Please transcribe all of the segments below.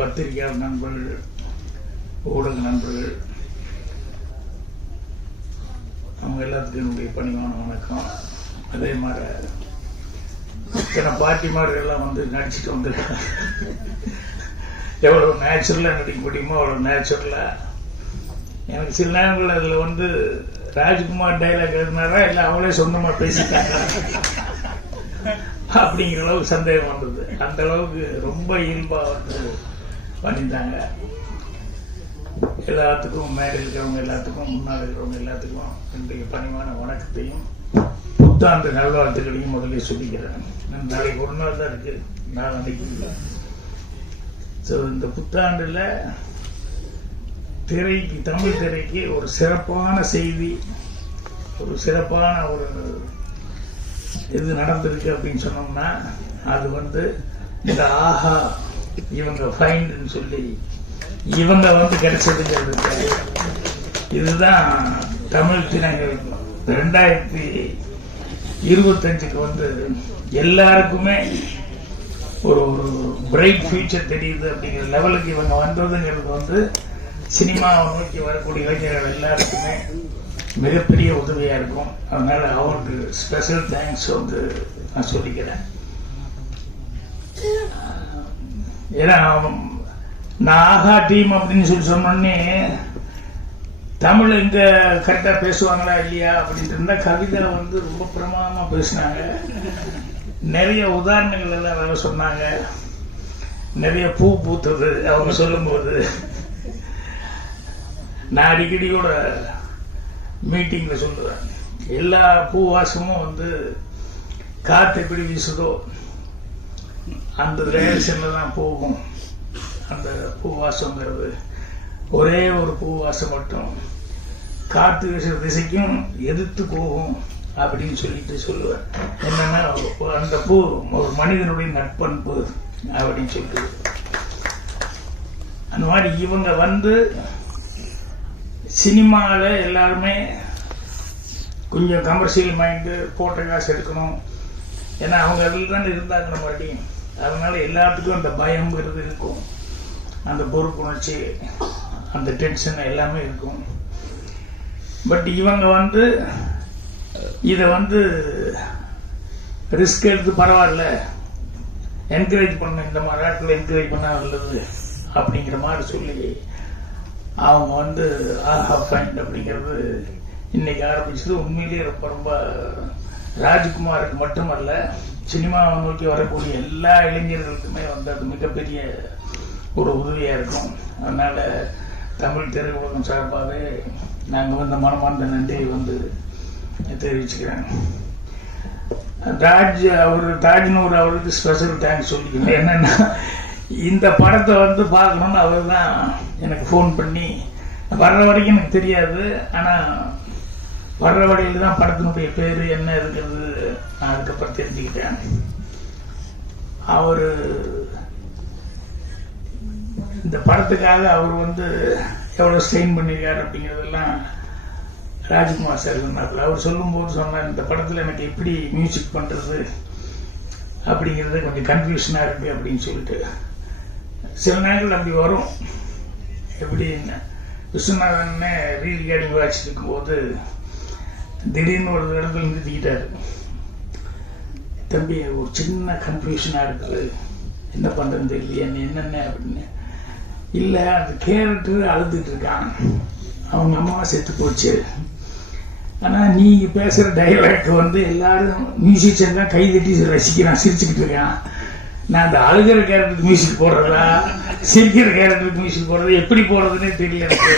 பத்திரிகையாளர் நண்பர்கள், ஊடக நண்பர்கள், அவங்க எல்லாத்துக்கும் என்னுடைய பணிவான வணக்கம். அதே மாதிரி இத்தனை பார்ட்டிமார்கள்லாம் வந்து நடிச்சுட்டு வந்துருக்காங்க. எவ்வளோ நேச்சுரலாக நடிக்க முடியுமோ அவ்வளோ நேச்சுரலாக. எனக்கு சில நேரங்கள் அதில் வந்து ராஜ்குமார் டைலாக் எழுதினாரா இல்லை அவங்களே சொந்தமாக பேசிட்டாங்க அப்படிங்கிற அளவுக்கு சந்தேகம் வந்தது. அந்த அளவுக்கு ரொம்ப இயல்பாக வந்து பண்ணியிருந்தாங்க. எல்லாத்துக்கும் மேடையில் இருக்கிறவங்க எல்லாத்துக்கும், முன்னால் இருக்கிறவங்க எல்லாத்துக்கும் என்னுடைய பணிவான வணக்கத்தையும் புத்தாண்டு நல்வாழ்த்துக்களையும் முதல்ல சொல்லிக்கிறேன். நாளைக்கு ஒரு நாள் தான் இருக்கு, நாளைக்கு இல்லை. ஸோ இந்த புத்தாண்டில் திரைக்கு, தமிழ் திரைக்கு ஒரு சிறப்பான செய்தி, ஒரு சிறப்பான ஒரு இது நடந்திருக்கு அப்படின்னு சொன்னோம்னா அது வந்து இந்த ஆஹா இவங்க ஃபைண்டுன்னு சொல்லி இவங்க வந்து கிடைச்சதுங்கிறது. இதுதான் தமிழ் தினங்கள் 2025க்கு வந்து எல்லாருக்குமே ஒரு பிரைட் ஃபியூச்சர் தெரியுது அப்படிங்கிற லெவலுக்கு இவங்க வந்ததுங்கிறது வந்து சினிமாவை நோக்கி வரக்கூடிய இளைஞர்கள் எல்லாருக்குமே மிகப்பெரிய உதவியா இருக்கும். அதனால அவருக்கு ஸ்பெஷல் தேங்க்ஸ் வந்து நான் சொல்லிக்கிறேன். ஏன்னா நான் ஆஹா டீம் அப்படின்னு சொல்லி சொன்னோடனே தமிழ் இங்க கரெக்டா பேசுவாங்களா இல்லையா அப்படின்ட்டு இருந்தா கவிதா வந்து ரொம்ப பிரமாதமா பேசினாங்க. நிறைய உதாரணங்கள் எல்லாம் அவங்க சொன்னாங்க. நிறைய பூ பூத்தது அவங்க சொல்லும்போது நான் அடிக்கடியோட மீட்டிங்ல சொல்லுவேன், எல்லா பூவாசமும் வந்து காற்று எப்படி வீசுதோ அந்த ரிலேஷன்ல தான் போகும். அந்த பூவாசங்கிறது ஒரே ஒரு பூவாசம் மட்டும் காற்று வீசுற திசைக்கும் எதிர்த்து போகும் அப்படின்னு சொல்லிட்டு சொல்லுவேன். என்னன்னா அந்த பூ ஒரு மனிதனுடைய நட்பண்பு அப்படின்னு சொல்லிட்டு. அந்த மாதிரி இவங்க வந்து சினிமாவில் எல்லாருமே கொஞ்சம் கமர்ஷியல் மைண்டு, போட்ட காசு எடுக்கணும், ஏன்னா அவங்க அதில் தானே இருந்தாங்க மறுபடியும். அதனால எல்லாத்துக்கும் அந்த பயம்ங்கிறது இருக்கும், அந்த பொறுப்புணர்ச்சி, அந்த டென்ஷன் எல்லாமே இருக்கும். பட் இவங்க வந்து இதை வந்து ரிஸ்க் எடுத்து பரவாயில்ல, என்கரேஜ் பண்ண, இந்த மாதிரி ஆட்களை என்கரேஜ் பண்ண நல்லது அப்படிங்கிற மாதிரி சொல்லி அவங்க வந்து ஆஹா ஃபைண்ட் அப்படிங்கிறது இன்னைக்கு ஆரம்பிச்சது. உண்மையிலேயே ரொம்ப ரொம்ப ராஜ்குமாருக்கு மட்டுமல்ல, சினிமாவை நோக்கி வரக்கூடிய எல்லா இளைஞர்களுக்குமே வந்து அது மிகப்பெரிய ஒரு உதவியா இருக்கும். அதனால தமிழ் திரையுலகம் சார்பாகவே நாங்கள் வந்து மனமார்ந்த நன்றியை வந்து தெரிவிச்சுக்கிறேன். தாஜ்னூர் அவருக்கு ஸ்பெஷல் தேங்க்ஸ் சொல்லிக்கணும். என்னன்னா இந்த படத்தை வந்து பார்க்கணும்னு அவர் தான் எனக்கு ஃபோன் பண்ணி, வர்ற வரைக்கும் எனக்கு தெரியாது, ஆனால் வர்ற வழியில் தான் படத்தினுடைய பேர் என்ன இருக்கிறது நான் அதுக்கப்புறம் தெரிஞ்சுக்கிட்டேன். அவர் இந்த படத்துக்காக அவர் வந்து எவ்வளோ ஸ்ட்ரெயின் பண்ணியிருக்காரு அப்படிங்கிறதெல்லாம் ராஜ்குமார் சார் சொன்னார். அவர் சொல்லும்போது சொன்னார், இந்த படத்தில் எனக்கு எப்படி மியூசிக் பண்ணுறது அப்படிங்கிறது கொஞ்சம் கன்ஃபியூஷனாக இருக்கு அப்படின்னு சொல்லிட்டு. சில நேரங்கள் அப்படி வரும். எப்படி விஸ்வநாதன் ரீரிகார்டிங் வாட்ச் இருக்கும்போது திடீர்னு ஒரு இடத்துல நிறுத்திக்கிட்டாரு. தம்பி ஒரு சின்ன கன்ஃபியூஷனாக இருக்குது, என்ன பண்ணுறது தெரியலையே, என்னென்ன அப்படின்னு. இல்லை, அந்த கேரக்டர் அழுதுட்டு இருக்கான், அவங்க அம்மா செத்து போச்சு, ஆனால் நீ பேசுகிற டைலாக் வந்து எல்லாரும் மியூசிஷியன் தான் கைதட்டி ரசிக்கிறான், சிரிச்சுக்கிட்டு இருக்கான். நான் அந்த அழுகிற கேரக்டருக்கு மியூசிக் போடுறதா, சிரிக்கிற கேரக்டருக்கு மியூசிக் போடுறது, எப்படி போடுறதுன்னே தெரியல எனக்கு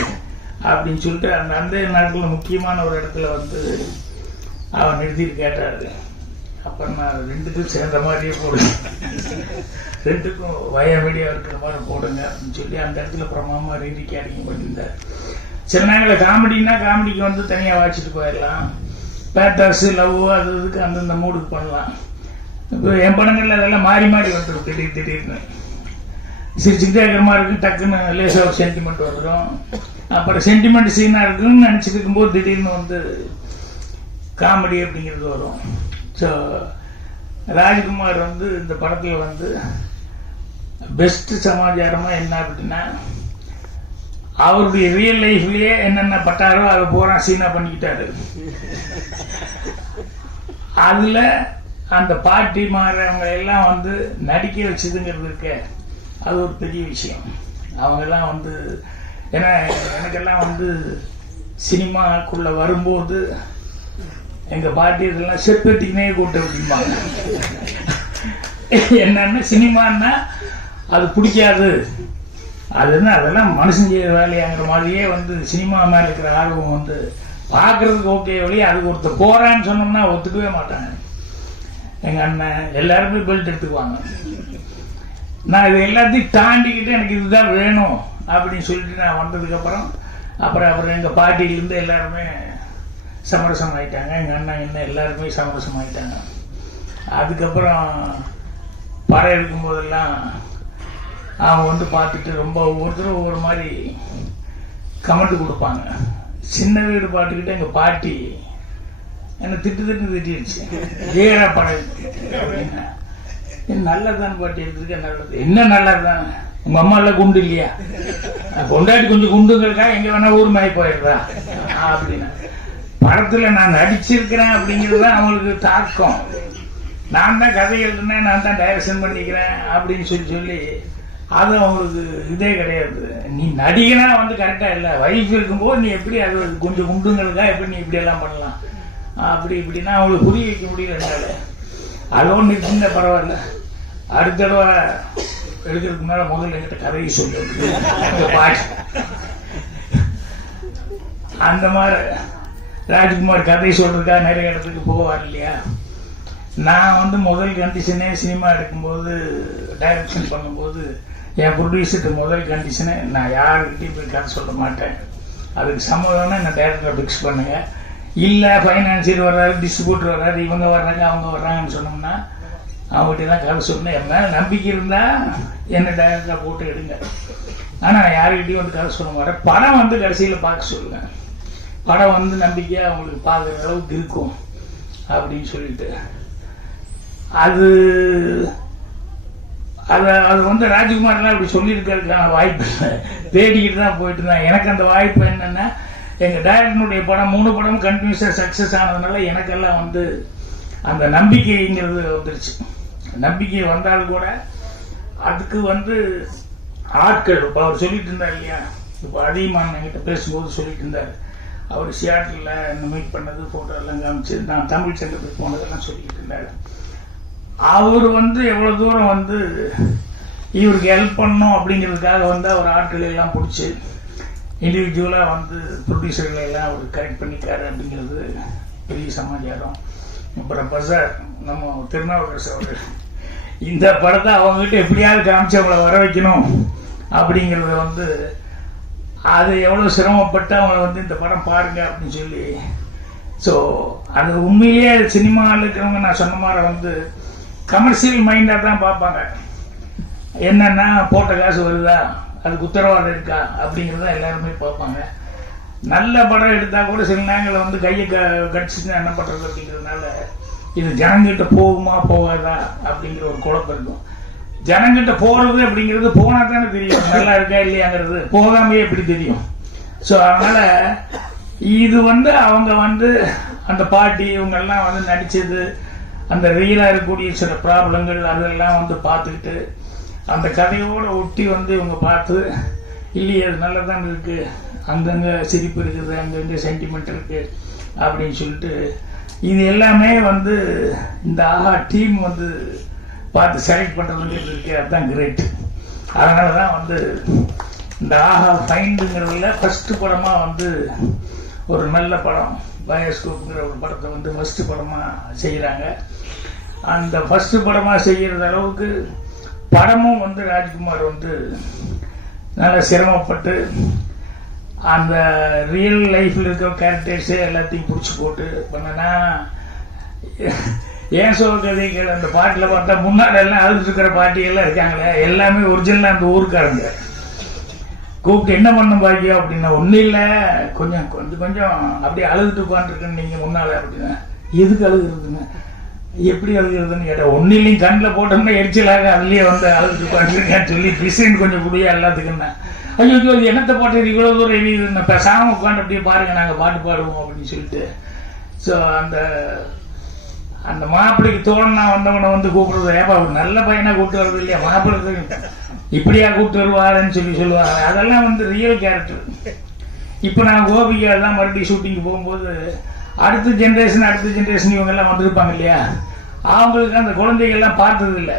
அப்படின்னு சொல்லிட்டு அந்த நாட்டில் முக்கியமான ஒரு இடத்துல வந்து அவன் நிறுத்திட்டு கேட்டாரு. அப்புறம் நான் ரெண்டுக்கும் சேர்ந்த மாதிரியே போடுங்க, ரெண்டுக்கும் வயமீடியா இருக்கிற மாதிரி போடுங்க அப்படின்னு சொல்லி அந்த இடத்துல பிரமாமா ரீரிகார்டிங் பண்ணியிருந்தார். சில நேரங்களில் காமெடின்னா காமெடிக்கு வந்து தனியாக வாய்ச்சிட்டு போயிடலாம், பேட்டாஸ் லவ் அது இதுக்கு அந்தந்த மூடுக்கு பண்ணலாம். இப்போ என் படங்கள்ல அதெல்லாம் மாறி மாறி வந்துடும். திடீர்னு சிரிச்சுக்கிட்டே இருக்கிற மாதிரி இருக்கு, டக்குன்னு லேசாக ஒரு சென்டிமெண்ட் வந்துடும். அப்புறம் சென்டிமெண்ட் சீனாக இருக்குன்னு நினச்சிட்டு இருக்கும்போது திடீர்னு வந்து காமெடி அப்படிங்கிறது வரும். ஸோ ராஜ்குமார் வந்து இந்த படத்தில் வந்து பெஸ்ட் சமாச்சாரமாக என்ன அப்படின்னா, அவருடைய ரியல் லைஃப்லயே என்னென்ன பட்டாரோ அதை பூரா சீனா பண்ணிக்கிட்டாரு. அதுல அந்த பாட்டி மாறவங்க எல்லாம் வந்து நடிக்க வச்சதுங்கிறது இருக்க, அது ஒரு பெரிய விஷயம். அவங்க எல்லாம் வந்து, ஏன்னா எனக்கெல்லாம் வந்து சினிமாக்குள்ள வரும்போது எங்க பாட்டி இதெல்லாம் செப்பெட்டினே கூட்ட அப்படிம்பாங்க. என்னன்னா சினிமான்னா அது பிடிக்காது, அதுன்னா அதெல்லாம் மனுஷன் செய்ய வேலையாங்கிற மாதிரியே வந்து சினிமா மேல இருக்கிற ஆர்வம் வந்து பார்க்கறதுக்கு ஓகே வழியே, அதுக்கு ஒருத்தர் போறான்னு சொன்னோம்னா ஒத்துக்கவே மாட்டாங்க. எங்க அண்ணன் எல்லாருமே பெல்ட் எடுத்துக்குவாங்க. நான் இது எல்லாத்தையும் தாண்டிக்கிட்டு எனக்கு இதுதான் வேணும் அப்படின்னு சொல்லிட்டு நான் வந்ததுக்கு அப்புறம் எங்க பாட்டியிலிருந்து எல்லாருமே சமரசம் ஆயிட்டாங்க. எங்க அண்ணன் என்ன எல்லாருமே சமரசம் ஆயிட்டாங்க. அதுக்கப்புறம் படம் எடுக்கும் போதெல்லாம் அவங்க வந்து பார்த்துட்டு ரொம்ப ஒவ்வொருத்தரும் ஒவ்வொரு மாதிரி கமெண்ட் கொடுப்பாங்க. சின்ன வீடு பாட்டுக்கிட்ட எங்க பாட்டி என்ன திட்டிடுச்சு, ஏரா படம் அப்படின்னா. நல்லதுதான் பாட்டி எடுத்துருக்க, நல்லது என்ன நல்லதுதான், உங்க அம்மா எல்லாம் குண்டு இல்லையா, கொண்டாடி கொஞ்சம் குண்டுங்களுக்கா எங்க வேணா ஊர் மாறி போயிடுறா அப்படின்னா. படத்துல நான் நடிச்சிருக்கிறேன் அப்படிங்கிறது தான் அவங்களுக்கு தாக்கம். நான் தான் கதை எழுதுனேன், நான் தான் டைரக்ஷன் பண்ணிக்கிறேன் அப்படின்னு சொல்லி அது அவங்களுக்கு இதே கிடையாது. நீ நடிகனா வந்து கரெக்டா இல்லை, வைஃப் இருக்கும்போது நீ எப்படி அது கொஞ்சம் குண்டுங்களுக்கா எப்படி நீ இப்படி எல்லாம் பண்ணலாம் அப்படி இப்படின்னா அவங்களுக்கு புரிய வைக்க முடியல. அதோடு நிறுத்திருந்தா பரவாயில்ல, அடுத்த தடவை எடுக்கிறதுக்கு மேல முதல்ல என்கிட்ட கதையை சொல்லு பாட்டு. அந்த மாதிரி ராஜ்குமார் கதை சொல்றதுக்காக நிறைய இடத்துக்கு போவார் இல்லையா. நான் வந்து முதல் கண்டிஷனே சினிமா எடுக்கும்போது டைரக்ஷன் பண்ணும்போது என் ப்ரொடியூசருக்கு முதல் கண்டிஷனே, நான் யாருக்கிட்டையும் போய் கதை சொல்ல மாட்டேன், அதுக்கு சம்மதம்னா என்ன டைரக்டரை ஃபிக்ஸ் பண்ணுங்க, இல்லை ஃபைனான்சியர் வர்றாரு, டிஸ்ட்ரிபியூட்டர் வர்றாரு, இவங்க வர்றாங்க அவங்க வர்றாங்கன்னு சொன்னோம்னா அவங்ககிட்ட தான் கதை சொன்னேன். என் மேலே நம்பிக்கை இருந்தால் என்ன டைரக்டராக போட்டு எடுங்க. ஆனால் நான் யாருக்கிட்டையும் வந்து கதை சொல்ல மாட்டேன். படம் வந்து கடைசியில் பார்க்க சொல்லுவேன், படம் வந்து நம்பிக்கையாக அவங்களுக்கு பார்க்குற அளவுக்கு இருக்கும் அப்படின்னு சொல்லிட்டு. அது வந்து ராஜ்குமார்லாம் இப்படி சொல்லியிருக்கிறதுக்கான வாய்ப்பு இல்லை, தேடிக்கிட்டு தான் போயிட்டு இருந்தேன். எனக்கு அந்த வாய்ப்பு என்னன்னா, எங்கள் டைரக்டருடைய படம் 3 படமும் கண்டினியூஸாக சக்ஸஸ் ஆனதுனால எனக்கெல்லாம் வந்து அந்த நம்பிக்கைங்கிறது வந்துருச்சு. நம்பிக்கை வந்தாலும் கூட அதுக்கு வந்து ஆட்கள், இப்போ அவர் சொல்லிட்டு இருந்தார் இல்லையா, இப்போ அதிகமாக என்கிட்ட பேசும்போது சொல்லிட்டு இருந்தார், அவர் சியாட்டில் மீட் பண்ணது ஃபோட்டோ எல்லாம் காமிச்சு, நான் தமிழ் சங்கத்துக்கு போனதெல்லாம் சொல்லிட்டு இருந்தார். அவர் வந்து எவ்வளவு தூரம் வந்து இவருக்கு ஹெல்ப் பண்ணணும் அப்படிங்கிறதுக்காக வந்து அவர் ஆட்களை எல்லாம் பிடிச்சி இண்டிவிஜுவலாக வந்து ப்ரொடியூசர்களை எல்லாம் அவர் கரெக்ட் பண்ணிக்காரு அப்படிங்கிறது பெரிய சமாச்சாரம். அப்புறம் பசார் நம்ம திருநாவுக்கரசு அவர் இந்த படத்தை அவங்ககிட்ட எப்படியாவது காமிச்சு அவங்கள வர வைக்கணும் அப்படிங்கிறத வந்து அது எவ்வளோ சிரமப்பட்டு அவங்கள வந்து இந்த படம் பாருங்க அப்படின்னு சொல்லி. ஸோ அது உண்மையிலேயே சினிமாவில் இருக்கிறவங்க நான் சொன்ன மாதிரி வந்து கமர்ஷியல் மைண்டாக தான் பார்ப்பாங்க. என்னன்னா போட்ட காசு வருதா, அதுக்கு உத்தரவாதம் இருக்கா அப்படிங்கிறத எல்லாருமே பார்ப்பாங்க. நல்ல படம் எடுத்தால் கூட சில நேரங்களில் வந்து கையை கடிச்சுட்டு என்ன பண்ணுறது அப்படிங்கிறதுனால இது ஜனங்கிட்ட போகுமா போகாதா அப்படிங்கிற ஒரு குழப்பம் இருக்கும். ஜனங்கிட்ட போகிறது அப்படிங்கிறது போனால் தானே தெரியும் நல்லா இருக்கா இல்லையாங்கிறது, போகாமையே எப்படி தெரியும். ஸோ அதனால் இது வந்து அவங்க வந்து அந்த பாட்டி இவங்கெல்லாம் வந்து நடித்தது, அந்த ரியலாக இருக்கக்கூடிய சில ப்ராப்ளங்கள் அதெல்லாம் வந்து பார்த்துக்கிட்டு அந்த கதையோடு ஒட்டி வந்து இவங்க பார்த்து, இல்லையே அது நல்லா தான் இருக்குது, அங்கங்கே சிரிப்பு இருக்குது, அங்கங்கே சென்டிமெண்ட் இருக்குது அப்படின்னு சொல்லிட்டு இது எல்லாமே வந்து இந்த ஆஹா டீம் வந்து பார்த்து செலக்ட் பண்ணுறதுங்கிறது இருக்குது. அதுதான் கிரேட். அதனால தான் வந்து இந்த ஆஹா ஃபைண்டுங்கிறதுல ஃபஸ்ட்டு படமாக வந்து ஒரு நல்ல படம் பயோஸ்கோப்புங்கிற ஒரு படத்தை வந்து ஃபஸ்ட்டு படமாக செய்கிறாங்க. அந்த ஃபஸ்ட்டு படமாக செய்கிறது அளவுக்கு படமும் வந்து ராஜ்குமார் வந்து நல்லா சிரமப்பட்டு அந்த ரியல் லைஃப்பில் இருக்கிற கேரக்டர்ஸே எல்லாத்தையும் பிடிச்சி போட்டு பண்ணனா. ஏன் கதைகள் அந்த பாட்டில் பார்த்தா முன்னாடி எல்லாம் அழுதுட்டு இருக்கிற பாட்டியெல்லாம் இருக்காங்களே, எல்லாமே ஒரிஜினலாக அந்த ஊருக்காரங்க. கூப்பிட்டு என்ன பண்ண பாக்கியம் அப்படின்னா, ஒன்றும் இல்லை கொஞ்சம் அப்படியே அழுதுட்டு உட்காந்துருக்குன்னு நீங்கள் முன்னால் அப்படின்னா, எதுக்கு அழுகுறதுங்க, எப்படி அழுகிறதுன்னு கேட்டேன். ஒன்னிலையும் கண்ணில் போட்டோம்னா எரிச்சலாக அதுலேயே வந்து அழுது பாட்டுருக்கேன்னு சொல்லி டிசைன் கொஞ்சம் புரியா எல்லாத்துக்குன்னா, ஐயோ இது என்னத்தை போட்டு இவ்வளோ தூரம் எரியுதுன்னு பேசாமல் உட்காந்து அப்படியே பாருங்க நாங்கள் பாட்டு பாடுவோம் அப்படின்னு சொல்லிட்டு. ஸோ அந்த அந்த மாப்பிள்ளைக்கு தோணுனா வந்தவனை வந்து கூப்பிடுறது, ஏப்பா ஒரு நல்ல பையனாக கூப்பிட்டு வர்றது இல்லையா, மாப்பிள்ளை இப்படியா கூப்பிட்டு வருவாருன்னு சொல்லி சொல்லுவாங்க. அதெல்லாம் வந்து ரியல் கேரக்டர். இப்போ நான் கோபிகா தான் மறுபடியும் ஷூட்டிங்கு போகும்போது அடுத்த ஜென்ரேஷன் இவங்கெல்லாம் வந்திருப்பாங்க இல்லையா, அவங்களுக்கு அந்த குழந்தைகள்லாம் பார்த்தது இல்லை.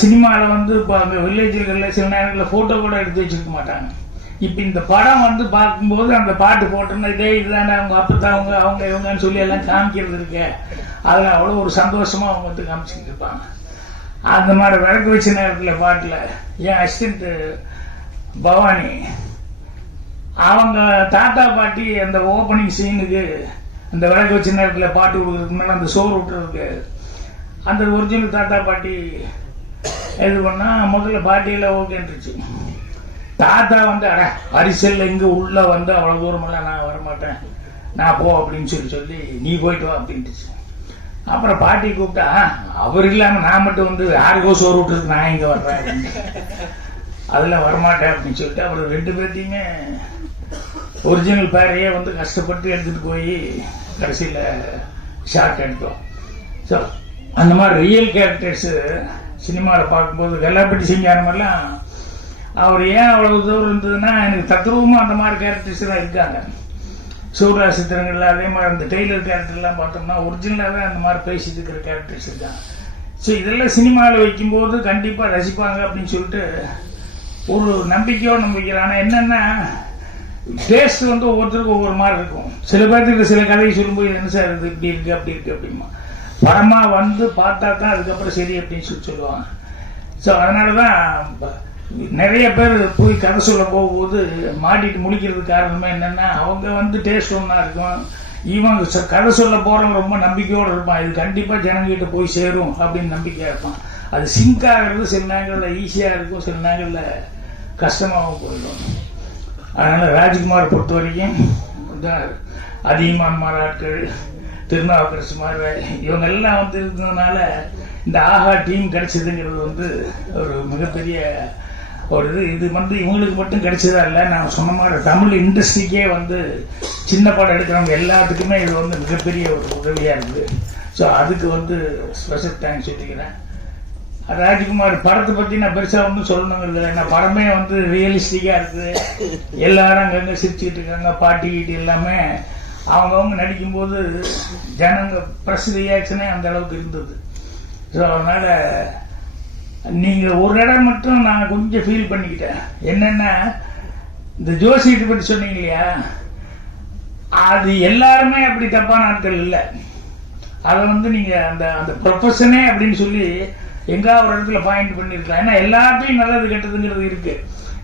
சினிமாவில் வந்து இப்போ அந்த வில்லேஜுகளில் சில நேரங்களில் ஃபோட்டோ கூட எடுத்து வச்சுருக்க மாட்டாங்க. இப்போ இந்த படம் வந்து பார்க்கும்போது அந்த பாட்டு போட்டோம்னா இதே இதுதானே அவங்க அப்பத்தான் அவங்க இவங்கன்னு சொல்லி எல்லாம் காமிக்கிறது இருக்கு. அதில் அவ்வளோ ஒரு சந்தோஷமாக அவங்க வந்து காமிச்சிக்கிட்டு இருப்பாங்க. அந்த மாதிரி விளக்கு வச்ச நேரத்தில் பாட்டில் என் அசிஸ்டன்ட் பவானி அவங்க தாத்தா பாட்டி அந்த ஓப்பனிங் சீனுக்கு அந்த விளக்கு வச்ச நேரத்தில் பாட்டு கொடுக்குறதுக்கு முன்னாடி அந்த சோறு விட்டுறதுக்கு அந்த ஒரிஜினல் தாத்தா பாட்டி இது பண்ணால் முதல்ல பாட்டியில் ஓகேன்ட்டுருச்சு. தாத்தா வந்து அரிசல்ல இங்கே உள்ளே வந்து அவ்வளோ தூரமெல்லாம் நான் வரமாட்டேன், நான் போ அப்படின்னு சொல்லி நீ போயிட்டு வா அப்படின்ட்டுச்சு. அப்புறம் பாட்டி கூப்பிட்டா அவர் இல்லாமல் நான் மட்டும் வந்து யாருக்கோ சோறு விட்டுருக்கு நான் இங்கே வர்றேன் அப்படின்னு, அதில் வரமாட்டேன் அப்படின்னு சொல்லிட்டு அப்புறம் 2 பேர்த்தையுமே ஒரிஜினல் பேரையே வந்து கஷ்டப்பட்டு எடுத்துகிட்டு போய் கடைசியில் ஷார்ட் எடுத்தோம். ஸோ அந்த மாதிரி ரியல் கேரக்டர்ஸு சினிமாவில் பார்க்கும்போது வெள்ளாப்பட்டி சிங்காரம் மாதிரிலாம் அவர் ஏன் அவ்வளவு தூரம் இருந்ததுன்னா எனக்கு தத்ரூபமாக அந்த மாதிரி கேரக்டர்ஸ் தான் இருக்காங்க. சூர்யா சித்திரங்கள்ல அதே மாதிரி அந்த டெய்லர் கேரக்டர்லாம் பார்த்தோம்னா ஒரிஜினலாகவே அந்த மாதிரி பேசிட்டு இருக்கிற கேரக்டர்ஸ் இருக்காங்க. ஸோ இதெல்லாம் சினிமாவில் வைக்கும்போது கண்டிப்பாக ரசிப்பாங்க அப்படின்னு சொல்லிட்டு ஒரு நம்பிக்கையோடு நம்பிக்கிறேன். ஆனால் என்னென்னா டேஸ்ட் வந்து ஒவ்வொருத்தருக்கும் ஒவ்வொரு மாதிரி இருக்கும். சில பேர்த்துக்கு சில கதையை சொல்லும்போது என்ன சார் இது இப்படி இருக்குது அப்படி இருக்குது அப்படிமா, படமாக வந்து பார்த்தா தான் அதுக்கப்புறம் சரி அப்படின்னு சொல்லுவாங்க. ஸோ அதனால தான் நிறைய பேர் போய் கதை சொல்ல போகும்போது மாட்டிட்டு முடிக்கிறதுக்கு காரணமே என்னென்னா அவங்க வந்து டேஸ்ட் ஒன்றா இருக்கும், இவங்க கதை சொல்ல போகிறவங்க ரொம்ப நம்பிக்கையோடு இருப்பான், இது கண்டிப்பாக ஜனங்கிட்ட போய் சேரும் அப்படின்னு நம்பிக்கையாக இருப்பான். அது சிங்க் ஆகிறது சில நேரங்களில் ஈஸியாக இருக்கும், சில நேரங்களில் கஷ்டமாகவும் போயிடும். அதனால் ராஜ்குமாரை பொறுத்த வரைக்கும் அதிகமான மாறாட்கள் திருநாவுக்கரசு மாதிரி இவங்கெல்லாம் வந்து இருந்ததுனால இந்த ஆஹா டீம் கிடைச்சதுங்கிறது வந்து ஒரு மிகப்பெரிய ஒரு இது வந்து இவங்களுக்கு மட்டும் கிடைச்சதா இல்லை, நான் சொன்ன மாதிரி தமிழ் இண்டஸ்ட்ரிக்கே வந்து சின்ன படம் எடுக்கிறவங்க எல்லாத்துக்குமே இது வந்து மிகப்பெரிய ஒரு உதவியாக இருக்குது. ஸோ அதுக்கு வந்து ஸ்பெஷல் தேங்க்ஸ் சொல்லிக்கிறேன். ராஜ்குமார் படத்தை பற்றி நான் பெருசாக ஒன்றும் சொல்லணுங்கிறது, ஏன்னா படமே வந்து ரியலிஸ்டிக்காக இருக்குது, எல்லாரும் அங்கங்கே சிரிச்சுக்கிட்டு இருக்காங்க, பாட்டிக்கிட்டு எல்லாமே அவங்கவுங்க நடிக்கும்போது ஜனங்க ப்ரெஸ் ரியாக்ஷனே அந்த அளவுக்கு இருந்தது. ஸோ அதனால் நீங்கள் ஒரு இடம் மட்டும் நான் கொஞ்சம் ஃபீல் பண்ணிக்கிட்டேன். என்னென்னா இந்த ஜோசியத்தை பற்றி சொன்னீங்க இல்லையா, அது எல்லாருமே அப்படி தப்பான ஆட்கள் இல்லை. அதை வந்து நீங்கள் அந்த அந்த ப்ரொஃபஷனே அப்படின்னு சொல்லி எங்கா ஒரு இடத்துல பாயிண்ட் பண்ணியிருக்கலாம். ஏன்னா எல்லாத்தையும் நல்லது கெட்டதுங்கிறது இருக்கு.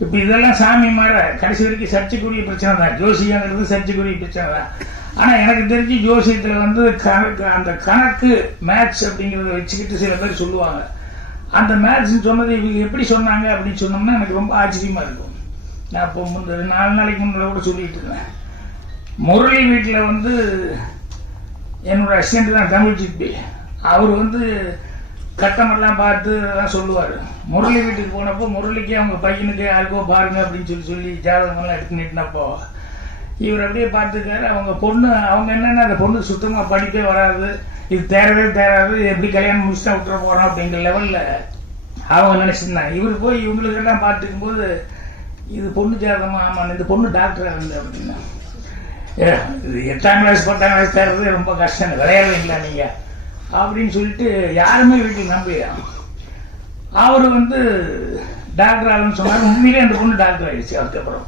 இப்போ இதெல்லாம் சாமி மாதிரி கடைசி வரைக்கும் சர்ச்சைக்குரிய பிரச்சனை தான், ஜோசியங்கிறது சர்ச்சைக்குரிய பிரச்சனை தான். ஆனால் எனக்கு தெரிஞ்சு ஜோசியத்தில் வந்து அந்த கணக்கு மேட்ச் அப்படிங்கிறத வச்சுக்கிட்டு சில பேர் சொல்லுவாங்க. அந்த மேட்ச்னு சொன்னது இவங்க எப்படி சொன்னாங்க அப்படின்னு சொன்னோம்னா எனக்கு ரொம்ப ஆச்சரியமா இருக்கும். நான் இப்போ 4 நாளைக்கு முன்னாடி கூட சொல்லிட்டு இருக்கேன். முரளி வீட்டில் வந்து என்னோட அசிஸ்டன்ட் தான் தமிழ் சிற்பி, அவர் வந்து கட்டமெல்லாம் பார்த்து அதெல்லாம் சொல்லுவார். முரளி வீட்டுக்கு போனப்போ முரளிக்கு அவங்க பையனுக்கு யாருக்கோ பாருங்க அப்படின்னு சொல்லி ஜாதகமெல்லாம் எடுத்து நிட்டினப்போ இவர் அப்படியே பார்த்துக்காரு. அவங்க பொண்ணு அவங்க என்னென்னா அந்த பொண்ணு சுத்தமாக படிப்பே வராது, இது தேராது, எப்படி கல்யாணம் முடிச்சுட்டா விட்டுற போகிறோம் அப்படிங்கிற லெவலில் அவங்க நினச்சிருந்தாங்க. இவர் போய் இவங்களுக்கெல்லாம் பார்த்துக்கும் போது இது பொண்ணு ஜாதகமா, ஆமாம் இந்த பொண்ணு டாக்டராக இருந்தது அப்படின்னா, இது 8ஆம் கிளாஸ் 10ஆம் கிளாஸ் தேர்றது ரொம்ப கஷ்டம், விளையாடுவீங்களா நீங்கள் அப்படின்னு சொல்லிட்டு யாருமே வீட்டில் நம்பலையா. அவர் வந்து டாக்டர் ஆகுன்னு சொன்னார். உண்மையிலே அந்த பொண்ணு டாக்டர் ஆகிடுச்சு. அதுக்கப்புறம்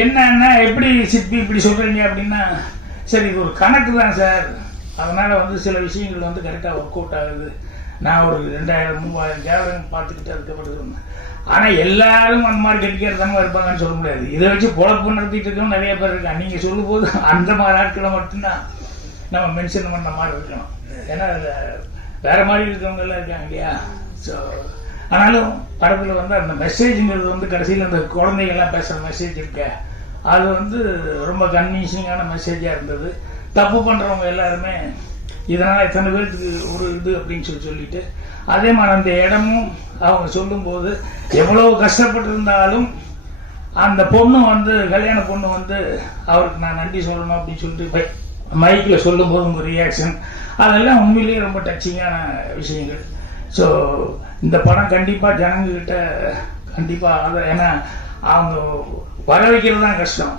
என்னன்னா எப்படி சிற்பி இப்படி சொல்கிறீங்க அப்படின்னா, சரி இது ஒரு கணக்கு தான் சார், அதனால் வந்து சில விஷயங்கள் வந்து கரெக்டாக ஒர்க் அவுட் ஆகுது. நான் ஒரு 2000-3000 ஜாதகம் பார்த்துக்கிட்டு அதுக்கப்புறம் சொன்னேன். ஆனால் எல்லாரும் அந்த மாதிரி கெட்டிக்கிறதாங்க இருப்பாங்கன்னு சொல்ல முடியாது. இதை வச்சு பொழப்பு நடத்திட்டு இருக்கவங்க நிறைய பேர் இருக்காங்க. நீங்கள் சொல்லும் போது அந்த மாதிரி ஆட்களை மட்டும்தான் நம்ம மென்ஷன் பண்ண மாதிரி இருக்கணும். ஏன்னா அதில் வேற மாதிரி இருக்கவங்க எல்லாம் இருக்காங்க இல்லையா. ஸோ ஆனாலும் படத்தில் வந்து அந்த மெசேஜுங்கிறது வந்து கடைசியில் அந்த குழந்தைகள்லாம் பேசுகிற மெசேஜ் இருக்க, அது வந்து ரொம்ப கன்வின்சிங்கான மெசேஜாக இருந்தது. தப்பு பண்ணுறவங்க எல்லாருமே இதனால் எத்தனை பேருக்கு ஒரு இது அப்படின்னு சொல்லிட்டு அதே மாதிரி அந்த இடமும் அவங்க சொல்லும்போது எவ்வளவு கஷ்டப்பட்டிருந்தாலும் அந்த பொண்ணு வந்து கல்யாண பொண்ணு வந்து அவருக்கு நான் நன்றி சொல்லணும் அப்படின்னு சொல்லிட்டு மைக்கில் சொல்லும்போது உங்கள் ரியாக்ஷன் அதெல்லாம் உண்மையிலேயே ரொம்ப டச்சிங்கான விஷயங்கள். ஸோ இந்த படம் கண்டிப்பாக ஜனங்கக்கிட்ட கண்டிப்பாக அதை ஏன்னா அவங்க வர வைக்கிறது தான் கஷ்டம்.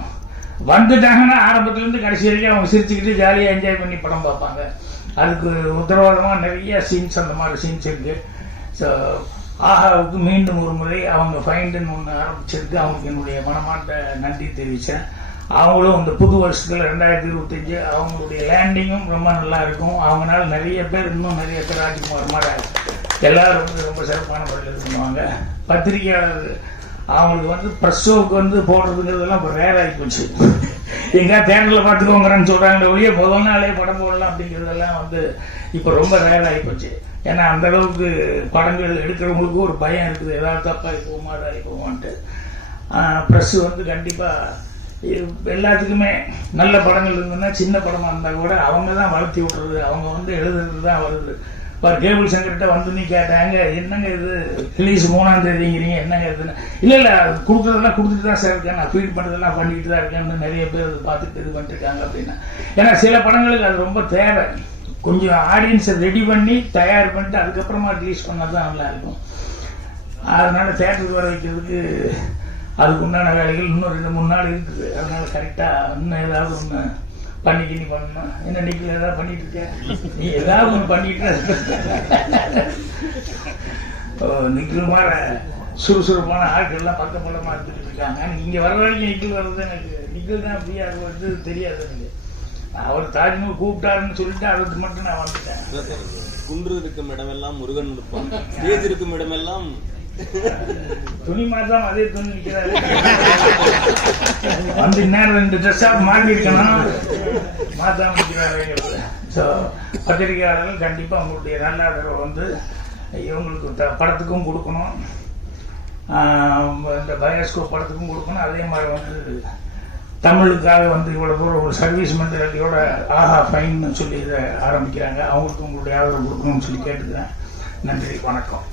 வந்துட்டாங்கன்னா ஆரம்பத்துலேருந்து கடைசி வரைக்கும் அவங்க சிரிச்சுக்கிட்டு ஜாலியாக என்ஜாய் பண்ணி படம் பார்ப்பாங்க. அதுக்கு உத்தரவாதமாக நிறைய சீன்ஸ் அந்த மாதிரி சீன்ஸ் இருக்குது. ஸோ ஆஹாவுக்கு மீண்டும் ஒரு முறை அவங்க ஃபைண்டுன்னு ஒன்று ஆரம்பிச்சிருக்கு. அவங்களுக்கு என்னுடைய மனமார்ந்த நன்றி தெரிவித்தேன். அவங்களும் இந்த புது வருஷத்தில் 2025 அவங்களுடைய லேண்டிங்கும் ரொம்ப நல்லா இருக்கும். அவங்களால நிறைய பேர் இன்னும் நிறைய பேர் ராஜ்குமார் மாதிரி எல்லாரும் வந்து ரொம்ப சிறப்பான முறையில் பண்ணுவாங்க. பத்திரிகையாளர் அவங்களுக்கு வந்து ப்ரெஸ் ஷோவுக்கு வந்து போடுறதுங்கிறதெல்லாம் இப்போ ரேர் ஆகி போச்சு. எங்கே தேட்டரில் பார்த்துக்கோங்கிறன்னு சொல்கிறாங்க ஒழிய முதல் நாளே படம் போடலாம் அப்படிங்கிறதெல்லாம் வந்து இப்போ ரொம்ப ரேர் ஆகி போச்சு. ஏன்னா அந்த அளவுக்கு படங்கள் எடுக்கிறவங்களுக்கு ஒரு பயம் இருக்குது, ஏதாவது தப்பாக போகுமா அதாகி போகுமான்ட்டு. ப்ரெஸ் வந்து கண்டிப்பாக எல்லாத்துக்குமே நல்ல படங்கள் இருந்ததுன்னா சின்ன படமாக இருந்தால் கூட அவங்க தான் வளர்த்தி விட்றது, அவங்க வந்து எழுதுறது தான் வருது. இப்போ கேபிள் சங்கர்கிட்ட வந்து நீ கேட்டாங்க என்னங்க இது ரிலீஸ் 3ஆம் தேதிங்கிறீங்க என்னங்க இதுன்னு. இல்லை கொடுக்குறதெல்லாம் கொடுத்துட்டு தான் சார் இருக்கேன், நான் ஃபீட் பண்ணுறதெல்லாம் பண்ணிக்கிட்டு தான் இருக்கேன்னு நிறைய பேர் பார்த்துட்டு இது பண்ணிட்டுருக்காங்க அப்படின்னா. ஏன்னா சில படங்களுக்கு அது ரொம்ப தேவை, கொஞ்சம் ஆடியன்ஸை ரெடி பண்ணி தயார் பண்ணிட்டு அதுக்கப்புறமா ரிலீஸ் பண்ணால் தான் நல்லா இருக்கும். அதனால தேட்டருக்கு வர வைக்கிறதுக்கு அதுக்கு உண்டான வேலைகள் இன்னும் 2-3 நாள் இருக்குது. அதனால கரெக்டாக இன்னும் ஏதாவது ஒன்று பண்ணிக்கினி பண்ணணும். என்ன நிக்கில் ஏதாவது பண்ணிட்டு இருக்க, நீ ஏதாவது ஒன்று பண்ணிட்டு நிக்கில் மாதிரி சுறுசுறுப்பான ஆட்கள்லாம் பக்கமாக இருந்துட்டு இருக்காங்க. இங்கே வர வரைக்கும் நிக்கில் வர்றது எனக்கு நிக்கில் தான் ஃப்ரீயாக வருது தெரியாது எனக்கு. அவர் தாஜ்மஹால் கூப்பிட்டாருன்னு சொல்லிட்டு அதுக்கு மட்டும் நான் வந்துட்டேன். குன்று இருக்கும் இடமெல்லாம் முருகன் இருப்பான், ஸ்டேஜ் இருக்கும் இடமெல்லாம் துணி மாற்றாம அதே துணி நிற்கிறாரு. வந்து நேரம் 2 ட்ரெஸ்ஸாக மாற்றி இருக்கணும், மாற்றாம நிற்கிறாரு. ஸோ பத்திரிகையாளர்கள் கண்டிப்பாக உங்களுடைய நல்ல ஆதரவை வந்து இவங்களுக்கு படத்துக்கும் கொடுக்கணும், இந்த பயோஸ்கோப் படத்துக்கும் கொடுக்கணும். அதே மாதிரி வந்து தமிழுக்காக வந்து இவ்வளோ தூரம் ஒரு சர்வீஸ் மென்டாலிட்டியோட ஆஹா ஃபைன்னு சொல்லி இதை ஆரம்பிக்கிறாங்க. அவங்களுக்கு உங்களுடைய ஆதரவு கொடுக்கணும்னு சொல்லி கேட்டுக்கிறேன். நன்றி, வணக்கம்.